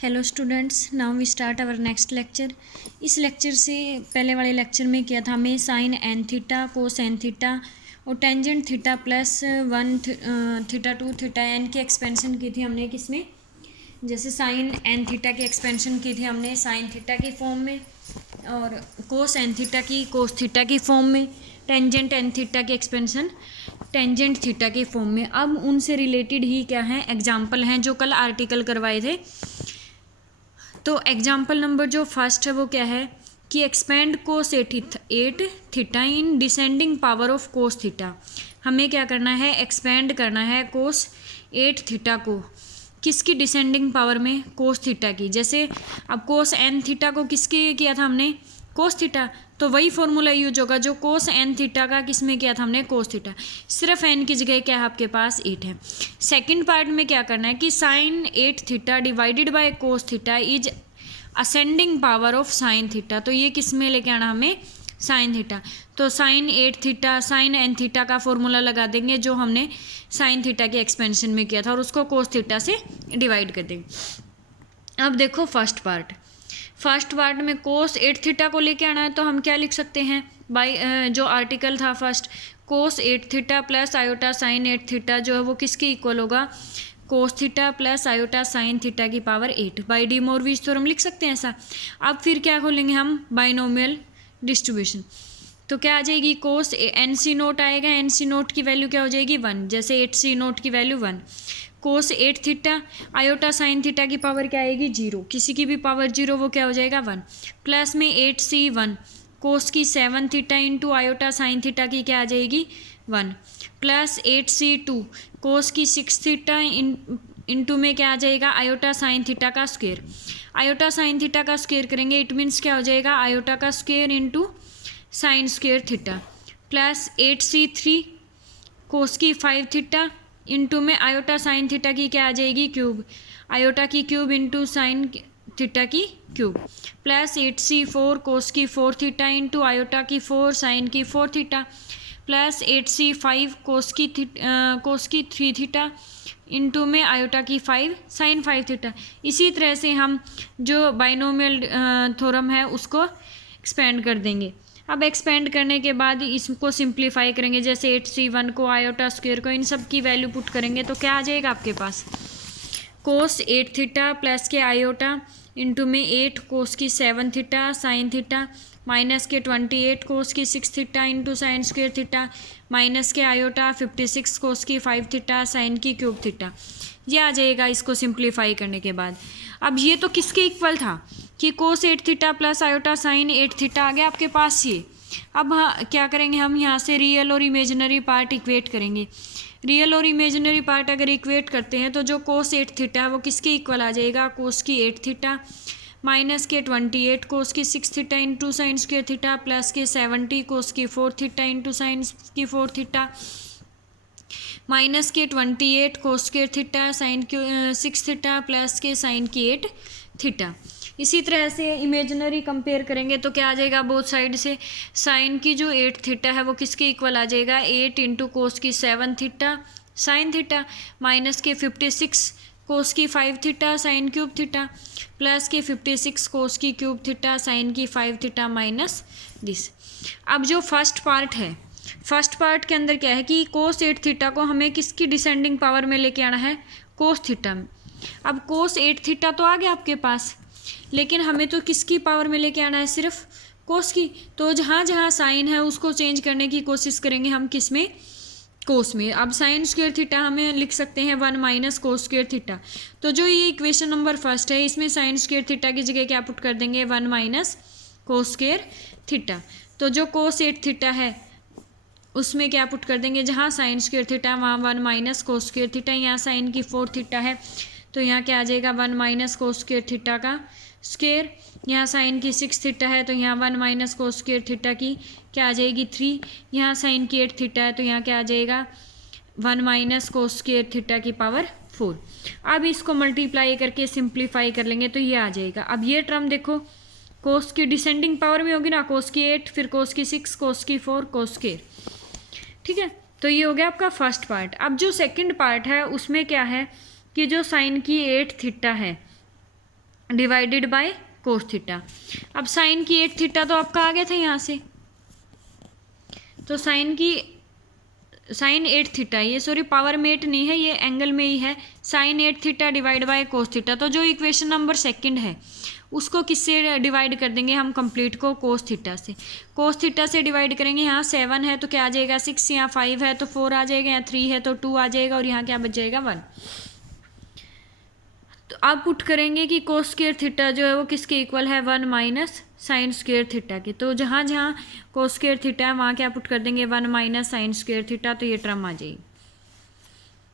Hello students, now we start our next lecture. इस lecture से पहले वाले लेक्चर में किया था हमें sine N theta, cos n theta और tangent theta plus 1 theta 2 theta n की एक्सपेंशन की थी हमने। किसमें? जैसे साइन एन थीटा की एक्सपेंशन की थी हमने साइन थीटा की फॉर्म में, और कोस एन थीटा की कोस थीटा की फॉर्म में, टेंजेंट एन थीटा की एक्सपेंशन टेंजेंट थीटा की फॉर्म में। अब उनसे रिलेटेड ही क्या है, एग्जाम्पल हैं जो कल आर्टिकल करवाए थे। तो एग्जाम्पल नंबर जो फर्स्ट है वो क्या है कि expand cos 8 theta in descending power of cos theta. हमें क्या करना है, एक्सपेंड करना है कोस 8 थीटा को। किसकी डिसेंडिंग पावर में? कोस थीटा की। जैसे अब कोस एन थीटा को किसके किया था हमने? कोस थीटा। तो वही फॉर्मूला यूज होगा जो कोस एन थीटा का किस में किया था हमने? Cos theta. सिर्फ एन की जगह क्या है आपके पास? 8 है। सेकंड पार्ट में क्या करना है कि sine 8 theta divided by cos theta is ascending power of sine theta. तो ये किस में लेके आना हमें? Sine theta. तो sine 8 theta sine N theta का फॉर्मूला लगा देंगे जो हमने साइन थीटा के एक्सपेंशन में किया था, और उसको कोस थीटा से डिवाइड कर देंगे। अब देखो फर्स्ट पार्ट में कोस 8 थीटा को लेके आना है, तो हम क्या लिख सकते हैं बाई जो आर्टिकल था फर्स्ट, कोस 8 theta plus iota sine 8 theta जो है वो किसके इक्वल होगा? कोस theta plus iota sine theta की पावर 8 बाई डी मोरविज थ्योरम लिख सकते हैं ऐसा। अब फिर क्या खोलेंगे हम? Binomial distribution. तो क्या आ जाएगी? कोस एन सी नोट आएगा, एन सी नोट की वैल्यू क्या हो जाएगी? 1। जैसे 8 सी नोट की वैल्यू 1। कोस 8 थीटा आयोटा साइन थीटा की पावर क्या आएगी? 0। किसी की भी पावर 0 वो क्या हो जाएगा? 1। प्लस में 8 सी 1 कोस की 7 theta into iota sine theta की क्या आ जाएगी? 1। प्लस 8 सी 2 कोस की 6 थीटा इंटू में क्या आ जाएगा? आयोटा साइन थीटा का स्क्वायर। आयोटा साइन थीटा का स्क्वायर करेंगे, इट मीन्स क्या हो जाएगा? आयोटा का square into sine square theta. Plus 8 सी 3 कोस की 5 थीटा इंटू में आयोटा साइन थीटा की क्या आ जाएगी? क्यूब। आयोटा की क्यूब इंटू साइन थीटा की क्यूब। प्लस 8 सी 4 कोस की 4 थीटा इंटू आयोटा की 4 साइन की 4 थीटा। प्लस 8 सी 5 कोस की 3 थीटा इंटू में आयोटा की 5 साइन 5 थीटा। इसी तरह से हम जो बाइनोमियल थ्योरम है उसको एक्सपेंड कर देंगे। अब एक्सपेंड करने के बाद इसको सिंप्लीफाई करेंगे, जैसे 8 सी 1 को आयोटा स्क्वायर को इन सब की वैल्यू पुट करेंगे तो क्या आ जाएगा आपके पास? कोस 8 थीटा प्लस के आयोटा इंटू में 8 कोस की 7 थीटा साइन थीटा माइनस के 28 कोस की 6 theta into sine square theta minus के आयोटा 56 कोस की 5 थीटा साइन की क्यूब थीटा। ये आ जाएगा इसको सिंप्लीफाई करने के बाद। अब ये तो किसके इक्वल था कि cos 8 theta plus iota sine 8 theta आ गया आपके पास ये। अब क्या करेंगे हम? यहाँ से रियल और इमेजिनरी पार्ट इक्वेट करेंगे। रियल और इमेजिनरी पार्ट अगर इक्वेट करते हैं तो जो कोस 8 थीटा है वो किसके इक्वल आ जाएगा? कोस की 8 थीटा माइनस के 28 कोस की 6 theta into sine square theta plus के 70 कोस की 4 थीटा इंटू साइन की 4 थीटा माइनस के 28 कोस स्क्वायर थीटा साइन की 6 थीटा प्लस के साइन की 8 थीटा। इसी तरह से इमेजिनरी कंपेयर करेंगे तो क्या आ जाएगा? बोथ साइड से साइन की जो 8 थीटा है वो किसके इक्वल आ जाएगा? 8 इंटू कोस की 7 थीटा साइन थीटा माइनस के 56 कोस की 5 theta sine cube theta plus के 56 कोस की क्यूब थीटा साइन की 5 थीटा माइनस दिस। अब जो फर्स्ट पार्ट है, फर्स्ट पार्ट के अंदर क्या है कि कोस 8 थीटा को हमें किसकी डिसेंडिंग पावर में लेके आना है? कोस थीटा में। अब कोस 8 थीटा तो आ गया आपके पास, लेकिन हमें तो किसकी पावर में लेके आना है? सिर्फ कोस की। तो जहाँ जहाँ साइन है उसको चेंज करने की कोशिश करेंगे हम, किस में? कोस में। अब साइन स्क्वायर थीटा हमें लिख सकते हैं 1 माइनस कोस स्क्वायर थीटा। तो जो ये इक्वेशन नंबर फर्स्ट है इसमें साइन स्क्वायर थीटा की जगह क्या पुट कर देंगे? 1 माइनस कोस स्क्वायर थीटा। तो जो कोस 8 थीटा है उसमें क्या पुट कर देंगे? जहाँ साइन स्क्वायर थीटा वहाँ 1 माइनस कोस स्क्वायर थीटा। यहाँ साइन की 4 थीटा है तो यहाँ क्या आ जाएगा? 1 माइनस कोस स्क्वायर थीटा का स्क्वायर। यहाँ साइन की 6 थीटा है तो यहाँ 1 माइनस कोस स्क्वायर थीटा की क्या आ जाएगी? 3। यहाँ साइन की 8 थीटा है तो यहाँ क्या आ जाएगा? 1 माइनस कोस स्क्वायर थीटा की पावर 4। अब इसको मल्टीप्लाई करके सिंप्लीफाई कर लेंगे तो ये आ जाएगा। अब ये टर्म देखो, कोस की डिसेंडिंग पावर में होगी ना, कोस की 8 फिर कोस की 6 कोस की 4 कोस स्क्वायर। ठीक है, तो ये हो गया आपका फर्स्ट पार्ट। अब जो सेकंड पार्ट है उसमें क्या है कि जो साइन की 8 थीटा है डिवाइडेड बाय कोस थीटा। अब साइन की 8 थीटा तो आपका आ गया था यहाँ से, तो साइन 8 थीटा, ये सॉरी पावर में 8 नहीं है, ये एंगल में ही है, sine 8 theta divide by cos theta. तो जो इक्वेशन नंबर सेकंड है उसको किससे डिवाइड कर देंगे हम कंप्लीट को, कोस थीटा से। कोस थीटा से डिवाइड करेंगे, यहाँ 7 है तो क्या आ जाएगा 6, यहाँ 5 है तो 4 आ जाएगा, यहाँ 3 है तो 2 आ जाएगा, और यहाँ क्या बच जाएगा 1। तो अब पुट करेंगे कि कोस स्क्वायर थीटा जो है वो किसके इक्वल है, 1 माइनस साइन स्क्वायर थीटा के। तो जहाँ जहाँ कोस स्क्वायर थीटा है वहाँ क्या पुट कर देंगे, 1 माइनस साइन स्क्वायर थीटा, तो ये टर्म आ जाएगी।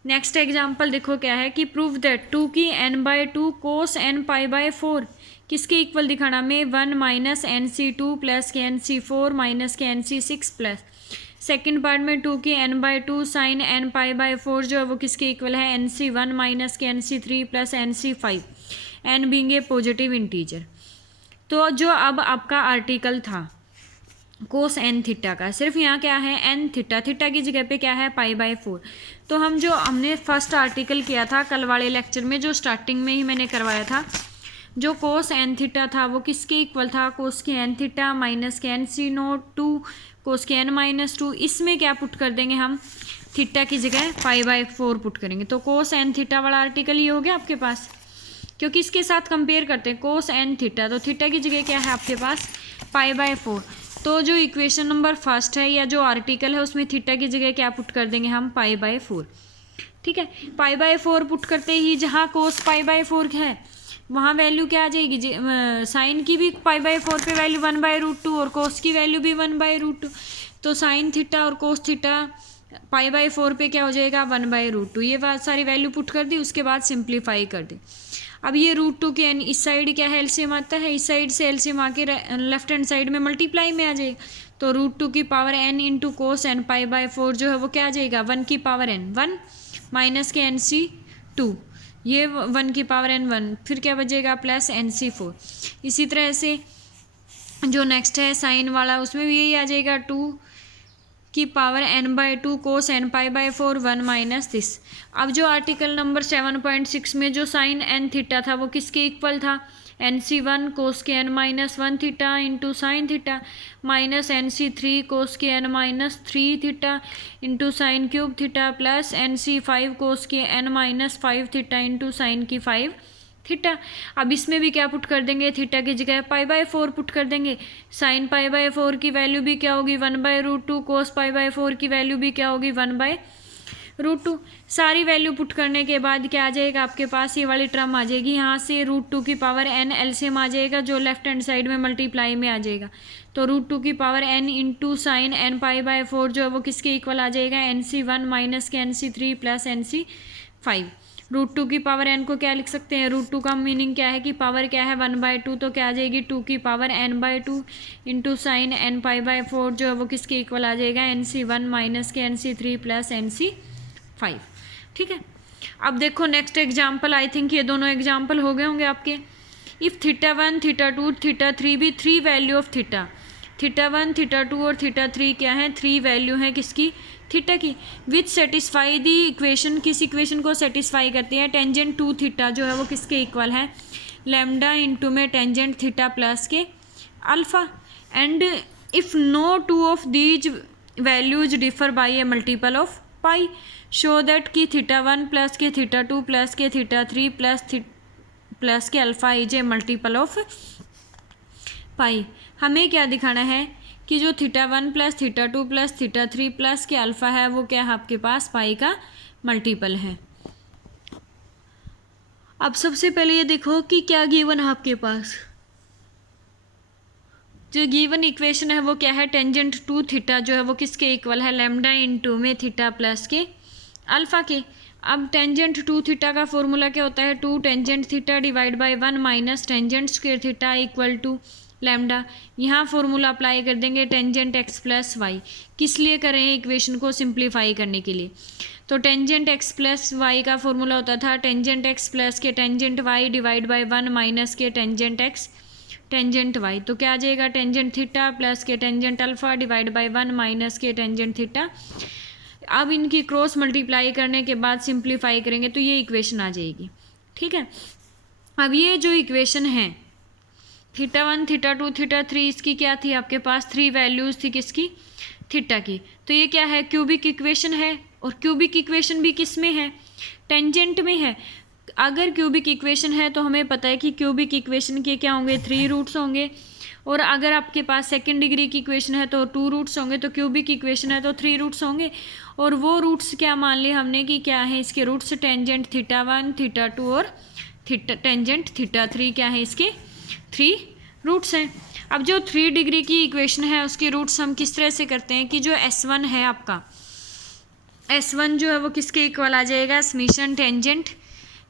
नेक्स्ट एग्जाम्पल देखो क्या है कि प्रूव दैट 2 की n/2 कोस n π/4 किसके इक्वल दिखाना में, 1 माइनस NC2 प्लस के NC4 माइनस के NC6 प्लस सेकेंड पार्ट में 2 की n/2 साइन n π/4 जो है वो किसके इक्वल है, NC1 माइनस के NC3 plus NC5, n being a positive integer. तो जो अब आपका आर्टिकल था कोस एन थीटा का, सिर्फ यहाँ क्या है एन थीटा, थीटा की जगह पे क्या है π/4। तो हमने फर्स्ट आर्टिकल किया था कल वाले लेक्चर में, जो स्टार्टिंग में ही मैंने करवाया था, जो कोस एन थीटा था वो किसके इक्वल था, कोस के एन थीटा माइनस के NC02 कोस के n-2। इसमें क्या पुट कर देंगे हम, थीटा की जगह π/4 पुट करेंगे। तो कोस एन थीटा वाला आर्टिकल ये हो गया आपके पास, क्योंकि इसके साथ कंपेयर करते हैं कोस एन थीटा, तो थीटा की जगह क्या है आपके पास π/4। तो जो इक्वेशन नंबर फर्स्ट है या जो आर्टिकल है उसमें थीटा की जगह क्या पुट कर देंगे हम, π/4। ठीक है, π/4 पुट करते ही जहाँ कोस π/4 है वहाँ वैल्यू क्या आ जाएगी, साइन की भी π/4 पे वैल्यू 1/√2 और कोस की वैल्यू भी 1/√2। तो साइन थीटा और कोस थीटा π/4 पे क्या हो जाएगा, 1/√2। ये बात सारी वैल्यू पुट कर दी, उसके बाद सिंप्लीफाई कर दी। अब ये √2 के इस साइड क्या है, एलसीएम आता है, इस साइड से एलसीएम आके लेफ्ट हैंड साइड में मल्टीप्लाई में आ जाएगा। तो √2 की power n into cos n π/4 जो है वो क्या आ जाएगा, 1 की पावर n 1 माइनस के NC2, ये 1 की पावर n 1, फिर क्या बचेगा प्लस NC4। इसी तरह से जो नेक्स्ट है साइन वाला, उसमें भी यही आ जाएगा 2 की power n/2 cos n π/4 1 minus this. अब जो आर्टिकल नंबर 7.6 में जो साइन n थीटा था वो किसके इक्वल था, NC1 कोस के n-1 theta into sine theta minus NC3 कोस के n-3 theta into sine cube theta plus NC5 कोस के n-5 थीटा इंटू साइन की 5 थीटा। अब इसमें भी क्या पुट कर देंगे, थीटा की जगह π/4 पुट कर देंगे। साइन π/4 की वैल्यू भी क्या होगी, 1/√2, कोस π/4 की वैल्यू भी क्या होगी, 1/√2। सारी वैल्यू पुट करने के बाद क्या आ जाएगा आपके पास, ये वाली टर्म आ जाएगी, यहाँ से √2 की पावर n एलसीएम आ जाएगा जो लेफ्ट हैंड साइड में मल्टीप्लाई में आ जाएगा। तो √2 की power n into sine n π/4 जो है वो किसके इक्वल आ जाएगा, NC1 माइनस के NC3 प्लस NC5। √2 की पावर n को क्या लिख सकते हैं, √2 का मीनिंग क्या है कि पावर क्या है 1/2, तो क्या आ जाएगी 2 की power n/2 into sine n π/4 जो है वो किसके इक्वल आ जाएगा, NC1 माइनस के NC3 प्लस NC5। ठीक है, अब देखो नेक्स्ट एग्जाम्पल, आई थिंक ये दोनों एग्जाम्पल हो गए होंगे आपके। इफ़ θ1 θ2 θ3 भी 3 वैल्यू ऑफ थीटा, θ1 θ2 और θ3 क्या है, 3 वैल्यू है किसकी, थीटा की, विच सेटिस्फाई दी इक्वेशन, किस इक्वेशन को सेटिस्फाई करती है, टेंजेंट 2 थीटा जो है वो किसके इक्वल है, लैम्डा इंटू में tangent theta plus k alpha. And if no 2 of these values differ by a multiple of pi, show that कि θ1 प्लस के θ2 प्लस के θ3 प्लस के alpha is a multiple of pi. हमें क्या दिखाना है कि जो θ1 प्लस θ2 प्लस θ3 प्लस के अल्फ़ा है वो क्या है आपके पास पाई का मल्टीपल है। अब सबसे पहले ये देखो कि क्या गिवन है आपके पास, जो गिवन इक्वेशन है वो क्या है, टेंजेंट 2 थीटा जो है वो किसके इक्वल है, लैम्डा इंटू में थीटा प्लस के अल्फ़ा के। अब टेंजेंट 2 थीटा का फॉर्मूला क्या होता है, 2 tangent theta divide by 1 minus tangent square theta equal to lambda. यहाँ फॉर्मूला अप्लाई कर देंगे टेंजेंट x प्लस वाई, किस लिए कर रहे हैं, इक्वेशन को सिंप्लीफाई करने के लिए। तो टेंजेंट x प्लस वाई का फॉर्मूला होता था टेंजेंट x प्लस के tangent y divide by 1 minus के टेंजेंट x टेंजेंट y। तो क्या आ जाएगा, टेंजेंट थीटा प्लस के tangent alpha divide by 1 minus के टेंजेंट थीटा। अब इनकी क्रॉस मल्टीप्लाई करने के बाद सिंप्लीफाई करेंगे तो ये इक्वेशन आ जाएगी। ठीक है, अब ये जो इक्वेशन है थीटा 1 थीटा 2 थीटा 3, इसकी क्या थी आपके पास 3 वैल्यूज़ थी किसकी, थीटा की। तो ये क्या है, क्यूबिक इक्वेशन है, और क्यूबिक इक्वेशन भी किस में है, टेंजेंट में है। अगर क्यूबिक इक्वेशन है तो हमें पता है कि क्यूबिक इक्वेशन के क्या होंगे, 3 रूट्स होंगे, और अगर आपके पास सेकंड डिग्री की इक्वेशन है तो 2 रूट्स होंगे, तो क्यूबिक इक्वेशन है तो 3 रूट्स होंगे। और वो रूट्स क्या मान लिए हमने कि क्या है इसके रूट्स, टेंजेंट थीटा 1 थीटा 2 और टेंजेंट थीटा 3 क्या है इसके 3 रूट्स हैं। अब जो 3 डिग्री की इक्वेशन है उसके रूट्स हम किस तरह से करते हैं कि जो S1 है आपका, S1 जो है वो किसके इक्वल आ जाएगा, समीशन टेंजेंट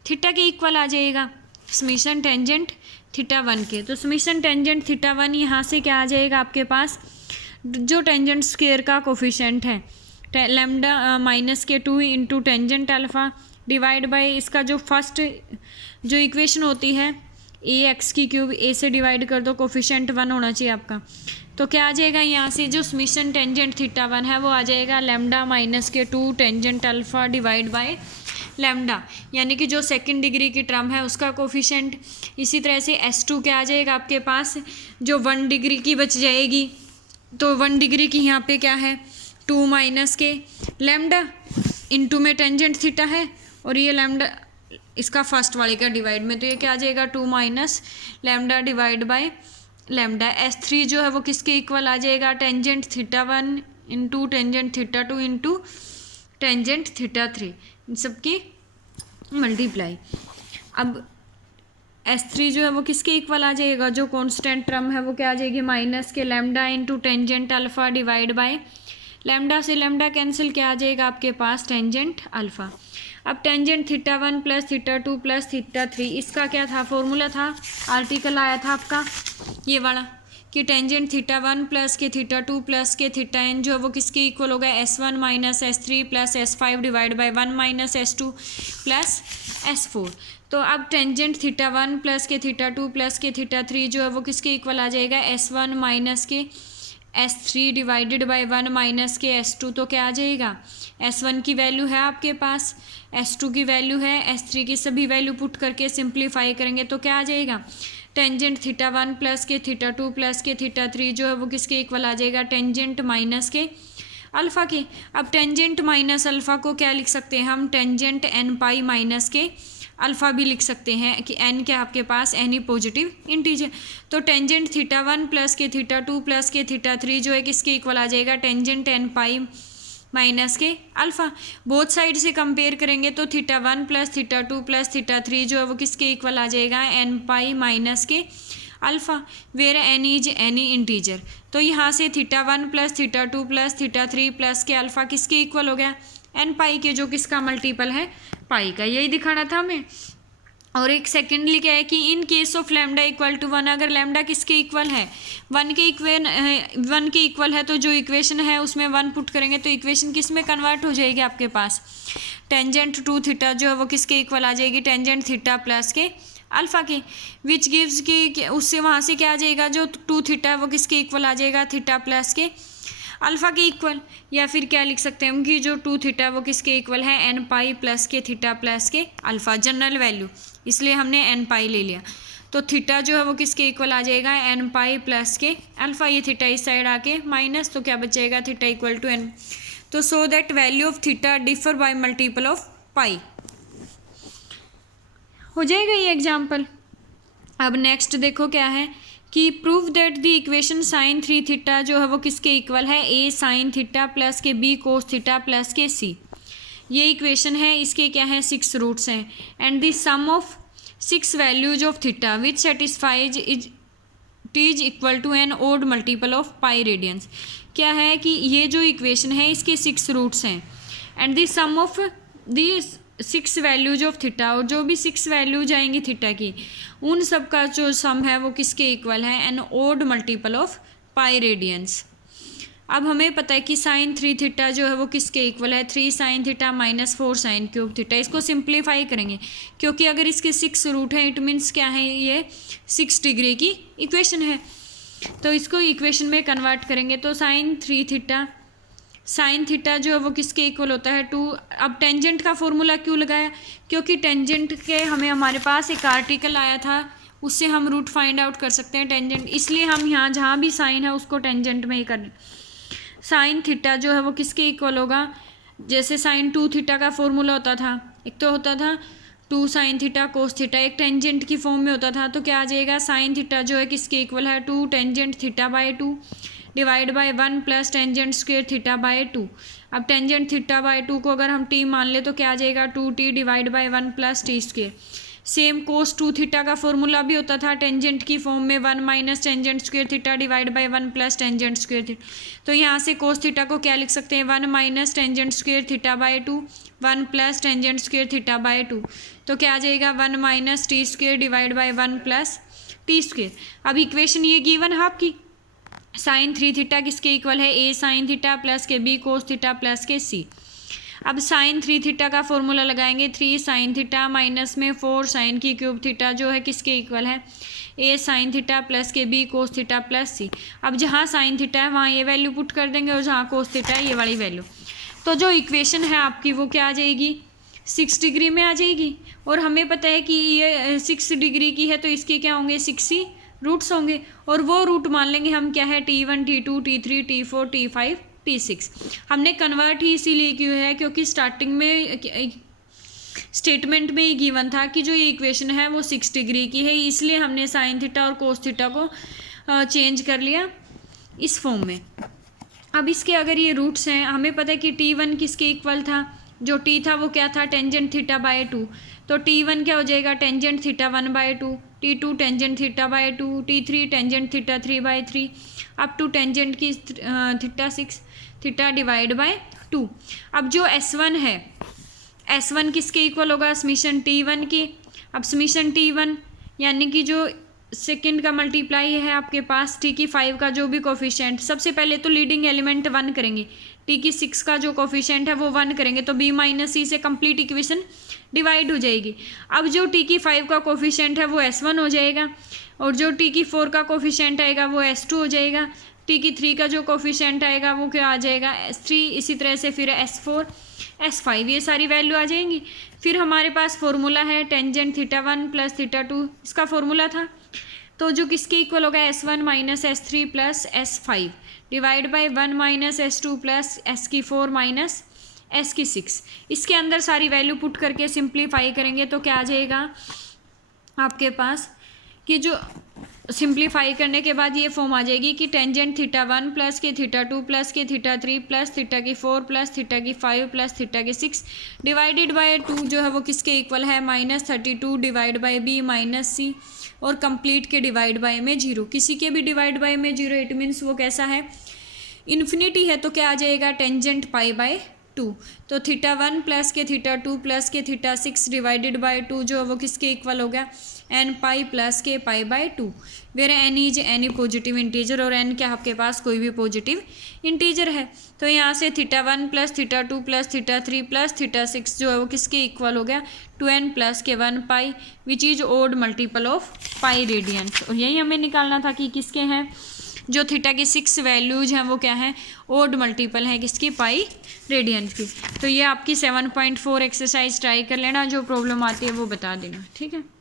थीटा के इक्वल आ जाएगा, समीशन टेंजेंट थीटा 1 के। तो समीशन टेंजेंट थीटा 1 यहाँ से क्या आ जाएगा आपके पास, जो टेंजेंट स्क्वायर का कोफिशिएंट है लैम्डा माइनस के 2 into tangent alpha divide by इसका जो फर्स्ट जो इक्वेशन होती है ए एक्स की क्यूब, ए से डिवाइड कर दो, कोफिशिएंट 1 होना चाहिए आपका। तो क्या आ जाएगा यहाँ से, जो समीशन टेंजेंट थीटा 1 है वो आ जाएगा लैम्डा माइनस के 2 tangent alpha divide by lambda, यानी कि जो सेकंड डिग्री की टर्म है उसका कोफिशिएंट। इसी तरह से S2 क्या आ जाएगा आपके पास, जो 1 डिग्री की बच जाएगी, तो 1 डिग्री की यहाँ पे क्या है 2 माइनस के लैम्डा इंटू में टेंजेंट थीटा है, और ये लैम्डा इसका फर्स्ट वाले का डिवाइड में, तो ये क्या आ जाएगा 2 minus lambda divide by lambda. S3 जो है वो किसके इक्वल आ जाएगा, tangent theta 1 into tangent theta 2 into tangent theta 3, इन सबकी मल्टीप्लाई। अब S3 जो है वो किसके इक्वल आ जाएगा, जो कांस्टेंट टर्म है वो क्या आ जाएगी, माइनस के lambda into tangent alpha divide by lambda से लैम्डा कैंसिल, क्या आ जाएगा आपके पास टेंजेंट अल्फ़ा। अब tangent theta 1 plus theta 2 plus theta 3, इसका क्या था फॉर्मूला था, आर्टिकल आया था आपका ये वाला कि टेंजेंट थीटा 1 प्लस के थीटा 2 प्लस के थीटा n जो है वो किसके इक्वल होगा, S1 minus S3 plus S5 divide by 1 minus S2 plus S4। तो अब टेंजेंट थीटा 1 प्लस के थीटा 2 प्लस के थीटा 3 जो है वो किसके इक्वल आ जाएगा, S1 माइनस के S3 डिवाइडेड बाय 1 माइनस के S2। तो क्या आ जाएगा, S1 की वैल्यू है आपके पास, S2 की वैल्यू है, S3 की सभी वैल्यू पुट करके सिंप्लीफाई करेंगे तो क्या आ जाएगा, टेंजेंट थीटा 1 प्लस के थीटा 2 प्लस के थीटा 3 जो है वो किसके इक्वल आ जाएगा, टेंजेंट माइनस के अल्फ़ा के। अब टेंजेंट माइनस अल्फ़ा को क्या लिख सकते हैं हम, टेंजेंट n पाई माइनस के अल्फ़ा भी लिख सकते हैं कि n क्या आपके पास एनी पॉजिटिव इंटीजर। तो टेंजेंट थीटा 1 प्लस के थीटा 2 प्लस के थीटा 3 जो है किसके इक्वल आ जाएगा, टेंजेंट n पाई माइनस के अल्फ़ा। बोथ साइड से कंपेयर करेंगे तो theta 1 plus theta 2 plus theta 3 जो है वो किसके इक्वल आ जाएगा, n पाई माइनस के alpha, where n is any integer. तो यहाँ से theta 1 plus theta 2 plus theta 3 plus के अल्फ़ा किसके इक्वल हो गया, n पाई के, जो किसका मल्टीपल है पाई का, यही दिखाना था हमें। और एक सेकेंडली क्या है कि in case of lambda equal to 1, अगर लैम्डा किसके इक्वल है, 1 के इक्वल है, तो जो इक्वेशन है उसमें 1 पुट करेंगे तो इक्वेशन किस में कन्वर्ट हो जाएगी आपके पास, टेंजेंट 2 थीटा जो है वो किसके इक्वल आ जाएगी, टेंजेंट थीटा प्लस के अल्फ़ा के, विच गिव्स की उससे वहाँ से क्या आ जाएगा, जो 2 थीटा है वो किसके इक्वल आ जाएगा, थीटा प्लस के अल्फ़ा के इक्वल। या फिर क्या लिख सकते हैं हम कि जो 2 थीटा वो किसके इक्वल है, n पाई प्लस के थीटा प्लस के अल्फ़ा, जनरल वैल्यू इसलिए हमने n पाई ले लिया। तो थीटा जो है वो किसके इक्वल आ जाएगा, n पाई प्लस के अल्फ़ा, ये थीटा इस साइड आके माइनस, तो क्या बचेगा थीटा इक्वल टू n। तो so that value of theta differ by multiple of pi, हो जाएगा ये एग्जाम्पल। अब नेक्स्ट देखो क्या है कि prove that the equation sine 3 theta जो है वो किसके इक्वल है, a साइन थीटा प्लस के b कोस थीटा प्लस के c। ये इक्वेशन है, इसके क्या है 6 रूट्स हैं, and the sum of 6 values of theta which satisfies is equal to an odd multiple of pi radians. क्या है कि ये जो इक्वेशन है इसके 6 रूट्स हैं, and the sum of the 6 values of theta, और जो भी 6 वैल्यूज आएंगी थीटा की उन सब का जो सम है वो किसके इक्वल है, an odd multiple of pi radians. अब हमें पता है कि साइन 3 थीटा जो है वो किसके इक्वल है, 3 sine theta minus 4 sine cube theta. इसको सिंप्लीफाई करेंगे क्योंकि अगर इसके 6 रूट हैं इट मीन्स क्या है, ये 6 डिग्री की इक्वेशन है। तो इसको इक्वेशन में कन्वर्ट करेंगे तो साइन 3 थीटा साइन थीटा जो है वो किसके इक्वल होता है 2। अब टेंजेंट का फॉर्मूला क्यों लगाया, क्योंकि टेंजेंट के हमारे पास एक आर्टिकल आया था, उससे हम रूट फाइंड आउट कर सकते हैं टेंजेंट, इसलिए हम यहाँ जहाँ भी साइन है उसको टेंजेंट में ही कर। साइन थीटा जो है वो किसके इक्वल होगा, जैसे साइन 2 थीटा का फॉर्मूला होता था, एक तो होता था 2 साइन थीटा कोस थीटा, एक टेंजेंट की फॉर्म में होता था, तो क्या आ जाएगा साइन थीटा जो है किसके इक्वल है 2 tangent theta by 2 divide by 1 plus tangent square theta by 2। अब टेंजेंट थीटा बाय 2 को अगर हम टी मान ले तो क्या आ जाएगा 2t divide by 1 plus T square. Same cos 2 theta का फॉर्मूला भी होता था टेंजेंट की फॉर्म में 1 minus tangent square theta divide by 1 plus tangent square theta. तो यहाँ से कोस थीटा को क्या लिख सकते हैं 1 minus tangent square theta by 2 1 plus tangent square theta by 2। तो क्या आ जाएगा 1 minus T square divide by 1 plus T square. अब इक्वेशन ये गिवन है आपकी, साइन 3 थीटा किसके इक्वल है a साइन थीटा प्लस के b कोस थीटा प्लस के c। अब साइन 3 थीटा का फॉर्मूला लगाएंगे 3 साइन थीटा माइनस में 4 साइन की क्यूब थीटा जो है किसके इक्वल है a साइन थीटा प्लस के b cos theta plus c। अब जहाँ साइन थीटा है वहाँ ये वैल्यू पुट कर देंगे और जहाँ कोस थीटा है ये वाली वैल्यू। तो जो इक्वेशन है आपकी वो क्या आ जाएगी 6 डिग्री में आ जाएगी, और हमें पता है कि ये 6 डिग्री की है तो इसके क्या होंगे 6 ही रूट्स होंगे, और वो रूट मान लेंगे हम क्या है T1 T2 T3 T4 T5 T6। हमने कन्वर्ट ही इसीलिए क्यों है क्योंकि स्टार्टिंग में स्टेटमेंट में ही गिवन था कि जो ये इक्वेशन है वो 6 डिग्री की है, इसलिए हमने साइन थीटा और कोस थीटा को चेंज कर लिया इस फॉर्म में। अब इसके अगर ये रूट्स हैं, हमें पता है कि T1 किसके इक्वल था, जो T था वो क्या था टेंजेंट थीटा बाय 2, तो T1 क्या हो जाएगा tangent theta 1 by 2, T2 tangent theta by 2, T3 tangent theta 3 by 3 up to tangent की थीटा 6 थीटा डिवाइड बाय 2। अब जो S1 है S1 किसके इक्वल होगा समीशन T1 की। अब समीशन T1 यानी कि जो सेकेंड का मल्टीप्लाई है आपके पास T की 5 का जो भी कोफिशिएंट, सबसे पहले तो लीडिंग एलिमेंट 1 करेंगे, T की 6 का जो कोफिशिएंट है वो 1 करेंगे, तो b माइनस सी से कंप्लीट इक्वेशन डिवाइड हो जाएगी। अब जो T की 5 का कोफिशिएंट है वो S1 हो जाएगा, और जो T की 4 का कोफिशिएंट आएगा वो S2 हो जाएगा, T की 3 का जो कोफिशिएंट आएगा वो क्या आ जाएगा S3, इसी तरह से फिर S4 S5, ये सारी वैल्यू आ जाएंगी। फिर हमारे पास फॉर्मूला है टेंजेंट थीटा 1 प्लस थीटा 2, इसका फॉर्मूला था, तो जो किसके इक्वल होगा S1 minus S3 plus S5 divide by 1 minus S2 plus S की 4 माइनस S की 6। इसके अंदर सारी वैल्यू पुट करके सिंप्लीफाई करेंगे तो क्या आ जाएगा आपके पास कि जो सिंप्लीफाई करने के बाद ये फॉर्म आ जाएगी कि टेंजेंट थीटा 1 प्लस के थीटा 2 प्लस के थीटा 3 प्लस थीटा की 4 प्लस थीटा की 5 प्लस थीटा की 6 डिवाइडेड बाय 2 जो है वो किसके इक्वल है -32 डिवाइड बाय b माइनस सी, और कंप्लीट के डिवाइड बाय में 0, किसी के भी डिवाइड बाय में 0, इट मीन्स वो कैसा है इन्फिनिटी है, तो क्या आ जाएगा टेंजेंट पाई बाय 2। तो थीटा 1 प्लस के थीटा 2 प्लस के थीटा 6 डिवाइडेड बाय 2 जो है वो किसके इक्वल हो गया n pi plus k pi by 2, where n is any positive integer, और n क्या आपके पास कोई भी पॉजिटिव इंटीजर है। तो यहाँ से theta 1 plus theta 2 plus theta 3 plus theta 6 जो है वो किसके इक्वल हो गया 2n plus K 1 pi, which is odd multiple of pi radians, और यही हमें निकालना था कि किसके हैं जो थीटा की 6 वैल्यूज हैं वो क्या है ओड मल्टीपल है किसकी पाई रेडियंस की। तो ये आपकी 7.4 एक्सरसाइज ट्राई कर लेना, जो प्रॉब्लम आती है वो बता देना, ठीक है।